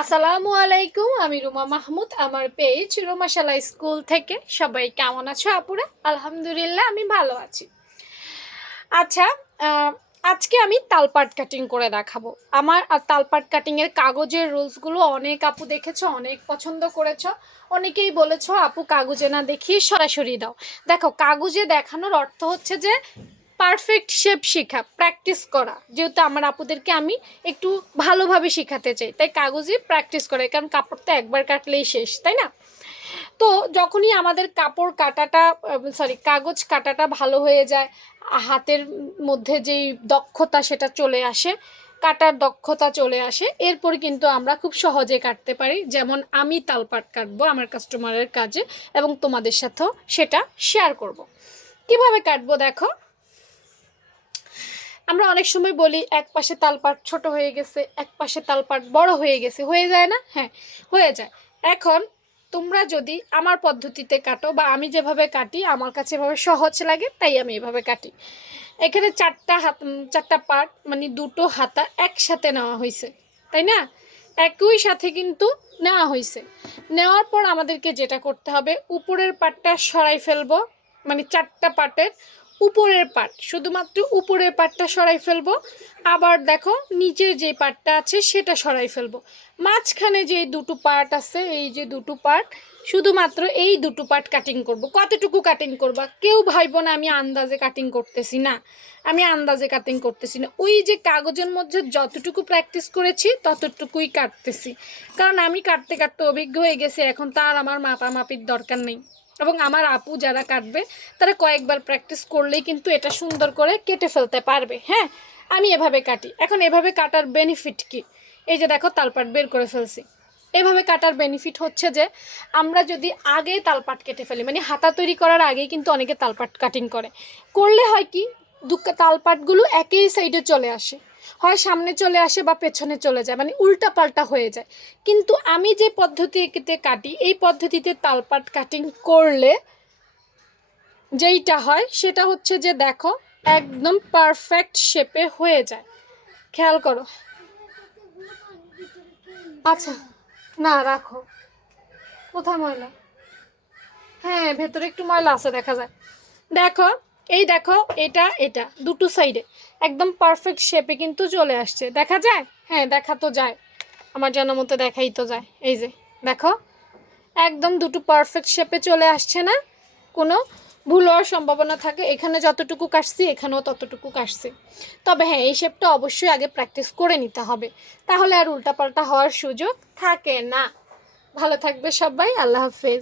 আসসালামু আলাইকুম, আমি রুমা মাহমুদ। আমার পেজ রুমাশালা স্কুল থেকে। সবাই কেমন আছো আপুরা? আলহামদুলিল্লাহ আমি ভালো আছি। আচ্ছা, আজকে আমি তালপাট কাটিং করে দেখাবো। আমার তালপাট কাটিংয়ের কাগজের রুলসগুলো অনেক আপু দেখেছো, অনেক পছন্দ করেছো। অনেকেই বলেছো আপু কাগজে না দেখিয়ে সরাসরি দাও। দেখো, কাগজে দেখানোর অর্থ হচ্ছে যে পারফেক্ট শেপ শেখা, প্র্যাকটিস করা। যেহেতু আমার আপুদেরকে আমি একটু ভালোভাবে শেখাতে চাই, তাই কাগজে প্র্যাকটিস করে, কারণ কাপড় তো একবার কাটলেই শেষ, তাই না? তো যখনই আমাদের কাপড় কাটাটা কাগজ কাটাটা ভালো হয়ে যায়, হাতের মধ্যে যেই দক্ষতা সেটা চলে আসে, কাটার দক্ষতা চলে আসে, এরপর কিন্তু আমরা খুব সহজে কাটতে পারি। যেমন আমি তালপাট কাটবো আমার কাস্টমারের কাজে, এবং তোমাদের সাথেও সেটা শেয়ার করব। কিভাবে কাটবো দেখো। আমরা অনেক সময় বলি এক পাশে তালপাট ছোট হয়ে গেছে, এক পাশে তালপাট বড় হয়ে গেছে, হয়ে যায় না? হ্যাঁ, হয়ে যায়। এখন তোমরা যদি আমার পদ্ধতিতে কাটো বা আমি যেভাবে কাটি, আমার কাছে এভাবে সহজ লাগে, তাই আমি এভাবে কাটি। এখানে চারটা পার্ট, মানে দুটো হাতা একসাথে নেওয়া হয়েছে, তাই না? একই সাথে কিন্তু নেওয়া হয়েছে। নেওয়ার পর আমাদেরকে যেটা করতে হবে, উপরের পাটটা সরাই ফেলবো। মানে চারটা পাটের উপরের পাট, শুধুমাত্র উপরের পাটটা সরাই ফেলবো। আবার দেখো, নিচের যে পাটটা আছে সেটা সরাই ফেলবো। মাঝখানে যে দুটো পার্ট আছে, এই যে দুটো পার্ট, শুধুমাত্র এই দুটো পার্ট কাটিং করব। কতটুকু কাটিং করবা কেউ ভাইবো না আমি আন্দাজে কাটিং করতেছি, না, আমি আন্দাজে কাটিং করতেছি না। ওই যে কাগজের মধ্যে যতটুকু প্র্যাকটিস করেছি ততটুকুই কাটতেছি, কারণ আমি কাটতে কাটতে অভিজ্ঞ হয়ে গেছি। এখন তার আমার মাপামাপির দরকার নেই। এবং আমার আপু যারা কাটবে তারা কয়েকবার প্র্যাকটিস করলেই কিন্তু এটা সুন্দর করে কেটে ফেলতে পারবে। হ্যাঁ, আমি এভাবে কাটি। এখন এভাবে কাটার বেনিফিট কি? এই যে দেখো, তালপাট বের করে ফেলছি। এভাবে কাটার বেনিফিট হচ্ছে যে আমরা যদি আগে তালপাট কেটে ফেলি, মানে হাতা তৈরি করার আগেই কিন্তু অনেকে তালপাট কাটিং করলে হয় কি, তালপাটগুলো একই সাইডে চলে আসে, হয় সামনে চলে আসে বা পেছনে চলে যায়, মানে উল্টা পাল্টা হয়ে যায়। কিন্তু আমি যে পদ্ধতিতে কাটি, এই পদ্ধতিতে তালপাট কাটিং করলে যেইটা হয় সেটা হচ্ছে যে দেখো, একদম পারফেক্ট শেপে হয়ে যায়। খেয়াল করো। আচ্ছা, না রাখো। কোথায় ময়লা? হ্যাঁ, ভেতরে একটু ময়লা আছে, দেখা যায়। দেখো, এই দেখো, এটা এটা দুটো সাইডে একদম পারফেক্ট শেপে কিন্তু চলে আসছে, দেখা যায়? হ্যাঁ, দেখা তো যায়, আমার জানার মতো দেখাই তো যায়। এই যে দেখো, একদম দুটো পারফেক্ট শেপে চলে আসছে না? কোনো ভুল হওয়ার সম্ভাবনা থাকে, এখানে যতটুকু কাটছি এখানেও ততটুকু কাটছি। তবে হ্যাঁ, এই শেপটা অবশ্যই আগে প্র্যাকটিস করে নিতে হবে, তাহলে আর উল্টাপাল্টা হওয়ার সুযোগ থাকে না। ভালো থাকবে সবাই, আল্লাহ হাফেজ।